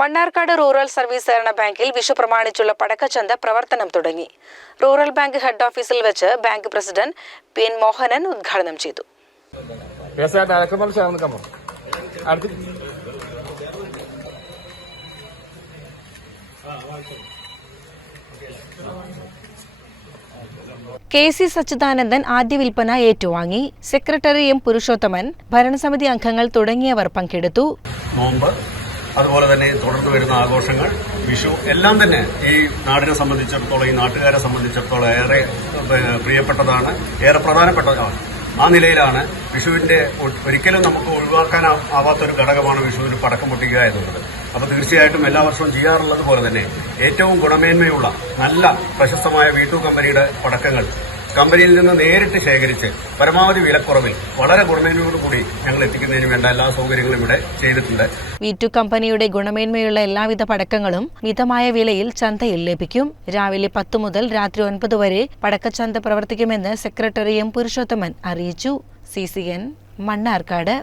Mannarkkad rural service സഹകരണ ബാങ്കിൽ വിഷു പ്രമാണിച്ചുള്ള പടക്കച്ചന്ത പ്രവർത്തനം തുടങ്ങി. റൂറൽ ബാങ്ക് ഹെഡ് ഓഫീസിൽ വെച്ച് bank president P N Mohanan ഉദ്ഘാടനം ചെയ്തു. കെ സി സച്ചിദാനന്ദൻ ആദ്യ വിൽപ്പന ഏറ്റുവാങ്ങി. സെക്രട്ടറി എം പുരുഷോത്തമൻ ഭരണസമിതി അംഗങ്ങൾ തുടങ്ങിയവർ പങ്കെടുത്തു. നോമ്പ്. അതുപോലെ തന്നെ തുടർന്ന് വരുന്ന ആഘോഷങ്ങൾ വിഷു എല്ലാം തന്നെ ഈ നാടിനെ സംബന്ധിച്ചിടത്തോളം ഈ നാട്ടുകാരെ സംബന്ധിച്ചിടത്തോളം ഏറെ പ്രിയപ്പെട്ടതാണ് ഏറെ പ്രധാനപ്പെട്ടതാണ് ആ നിലയിലാണ് വിഷുവിന്റെ ഒരിക്കലും നമുക്ക് ഒഴിവാക്കാൻ ആവാത്തൊരു ഘടകമാണ് വിഷുവിന് പടക്കം പൊട്ടിക്കുക എന്നുള്ളത്. അപ്പോൾ തീർച്ചയായിട്ടും എല്ലാ വർഷവും ചെയ്യാറുള്ളത് പോലെ തന്നെ ഏറ്റവും ഗുണമേന്മയുള്ള നല്ല പ്രശസ്തമായ വീട്ടു കമ്പനിയുടെ പടക്കങ്ങൾ കമ്പനിയിൽ നിന്ന് നേരിട്ട് ശേഖരിച്ച് പരമാവധി വിലക്കുറവിൽ വളരെ ഗുണമേന്മയോടുകൂടി ഞങ്ങൾ എത്തിക്കുന്നതിന് വേണ്ട എല്ലാ സൗകര്യങ്ങളും ഇവിടെ ചെയ്തിട്ടുണ്ട്. വീറ്റു കമ്പനിയുടെ ഗുണമേന്മയുള്ള എല്ലാവിധ പടക്കങ്ങളും മിതമായ വിലയിൽ ചന്തയിൽ ലഭിക്കും. രാവിലെ പത്ത് മുതൽ രാത്രി ഒൻപത് വരെ പടക്കച്ചന്ത പ്രവർത്തിക്കുമെന്ന് സെക്രട്ടറി എം പുരുഷോത്തമൻ അറിയിച്ചു. C C N Mannarkkad.